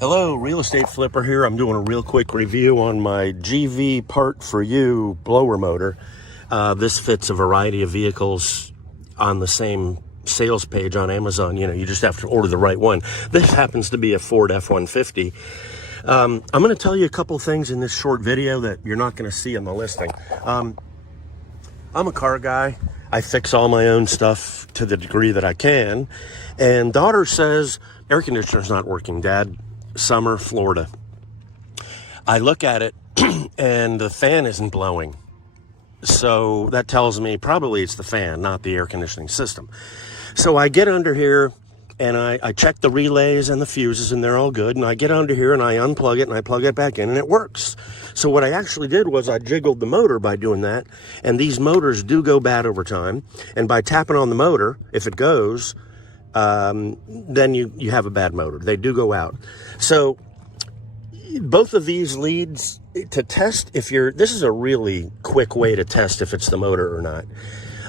Hello, Real Estate Flipper here. I'm doing a real quick review on my GVPART4U blower motor. This fits a variety of vehicles on the same sales page on Amazon. You know, you just have to order the right one. This happens to be a Ford F-150. I'm going to tell you a couple things in this short video that you're not going to see in the listing. I'm a car guy. I fix all my own stuff to the degree that I can. And daughter says, air conditioner's not working, Dad. Summer, Florida. I look at it and the fan isn't blowing. So that tells me probably it's the fan, not the air conditioning system. So I get under here and I check the relays and the fuses and they're all good. And I get under here and I unplug it and I plug it back in and it works. So what I actually did was I jiggled the motor by doing that. And these motors do go bad over time. And by tapping on the motor, if it goes, then you have a bad motor. They do go out. So both of these leads to test if this is a really quick way to test if it's the motor or not.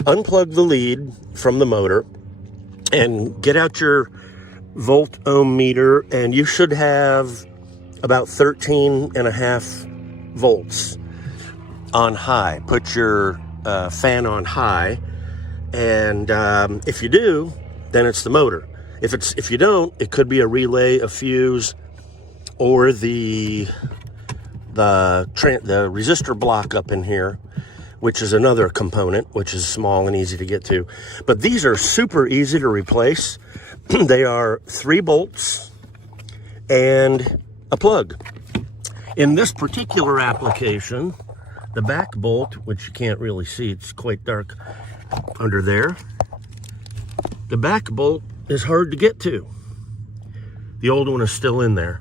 Unplug the lead from the motor and get out your volt ohm meter, and you should have about 13.5 volts on high. Put your fan on high, and if you do, then it's the motor. If you don't, it could be a relay, a fuse, or the resistor block up in here, which is another component, which is small and easy to get to. But these are super easy to replace. They are 3 bolts and a plug. In this particular application, the back bolt, which you can't really see, it's quite dark under there. The back bolt is hard to get to. The old one is still in there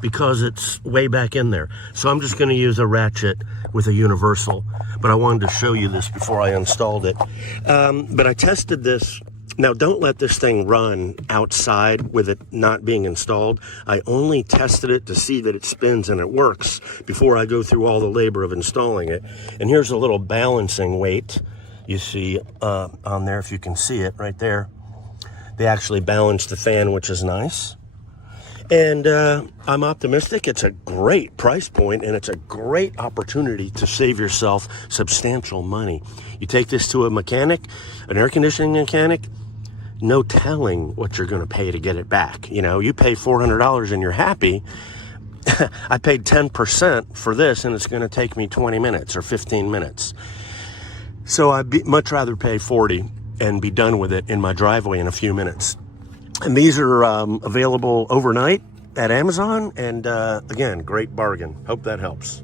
because it's way back in there. So I'm just going to use a ratchet with a universal, but I wanted to show you this before I installed it. But I tested this. Now, don't let this thing run outside with it not being installed. I only tested it to see that it spins and it works before I go through all the labor of installing it. And here's a little balancing weight you see on there, if you can see it right there. They actually balance the fan, which is nice. And I'm optimistic. It's a great price point, and it's a great opportunity to save yourself substantial money. You take this to a mechanic, an air conditioning mechanic, no telling what you're going to pay to get it back. You know, you pay $400 and you're happy. I paid 10% for this, and it's going to take me 20 minutes or 15 minutes. So I'd much rather pay $40 and be done with it in my driveway in a few minutes. And these are available overnight at Amazon. And again, great bargain. Hope that helps.